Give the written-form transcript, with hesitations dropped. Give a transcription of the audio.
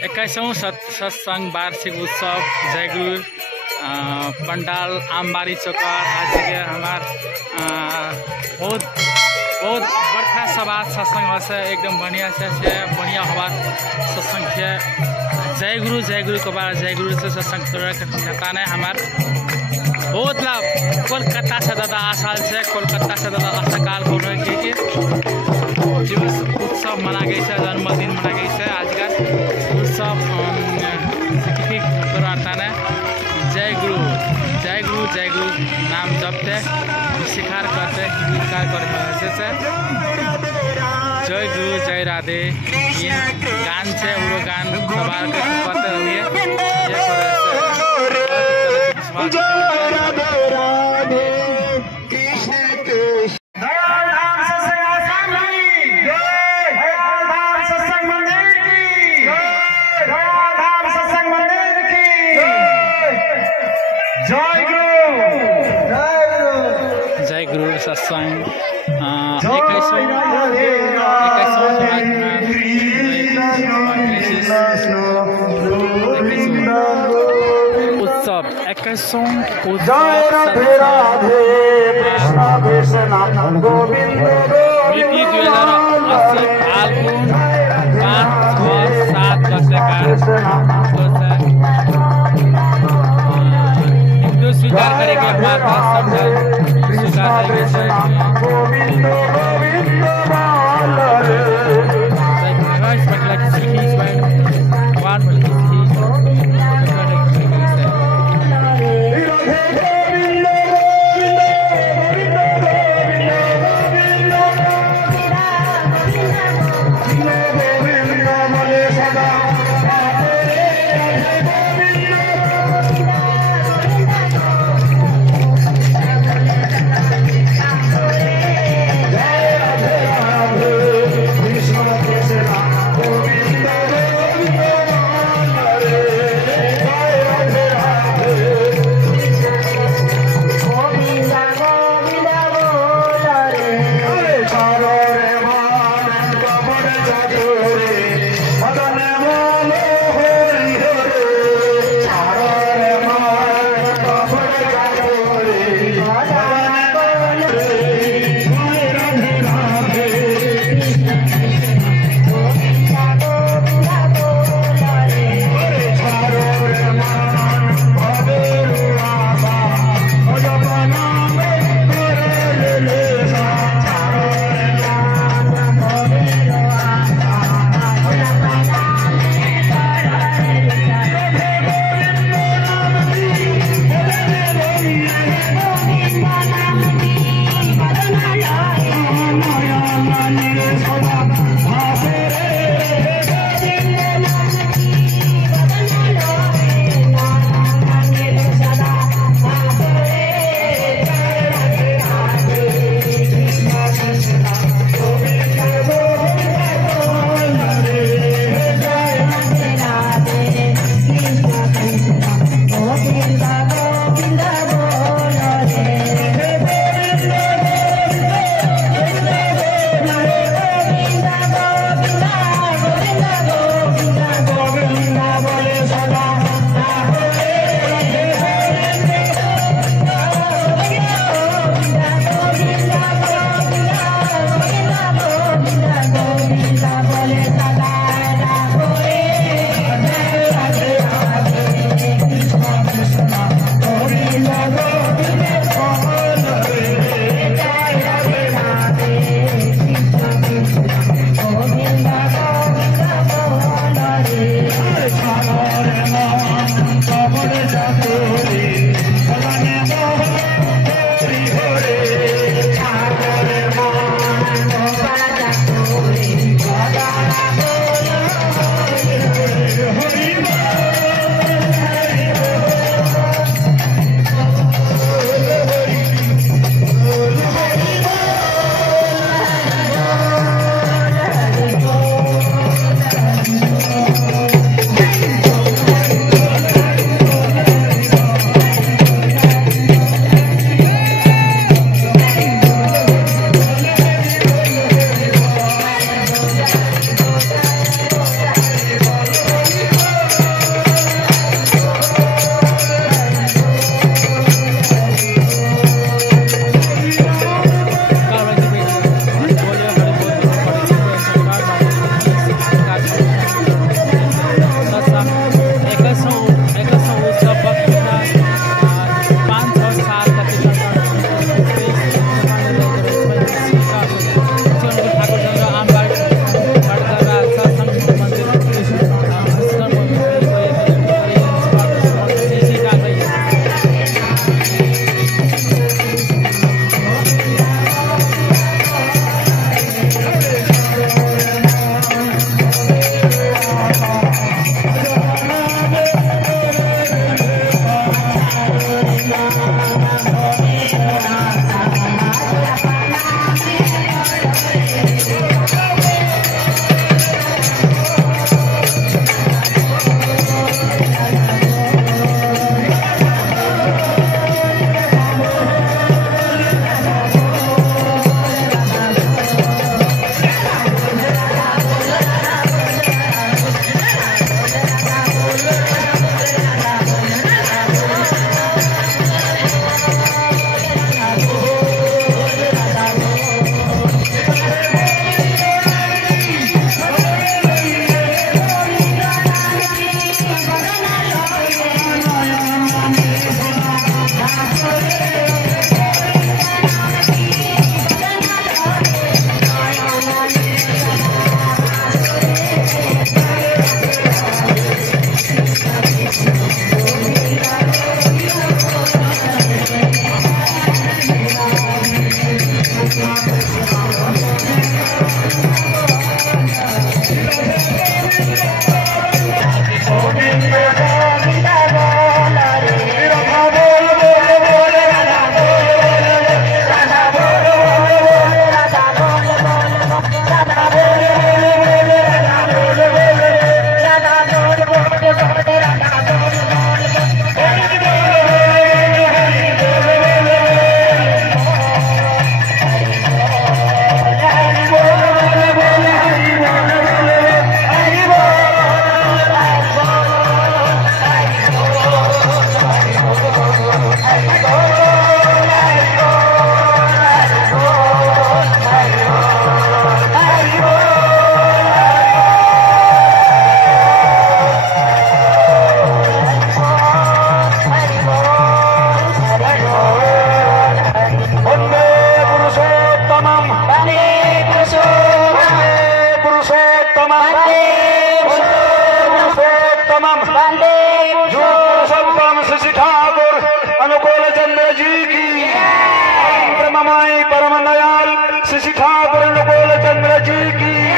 21वां सत्संग वार्षिक उत्सव जयगुरु पंडाल आमबाड़ी चौकार आज के हमार बहुत बड़का सभा सत्संग से एकदम बढ़िया से बढ़िया हवा सत्संग है। जय गुरु के बाद जय गुरु से सत्संग करता ने हमार बहुत लाभ कोलकाता से दादा आसाल से कोलकाता से दादा असकाल बोल रहे के दिवस उत्सव मना गई है, जन्मदिन मना गई है। आज का उत्सव करवाता ने जय गुरु नाम जपते शिकार करते जय गुरु जय राधे ये गान से वो गान सवार करते रहिए। जय गुरु सत्संग उत्सव 21वां मिति 2080 फाल्गुन 5, 6, 7 स्वीकार करेंगे हमारे पास सब स्वीकार श्री ठाकुर अनुकूल चंद्र जी की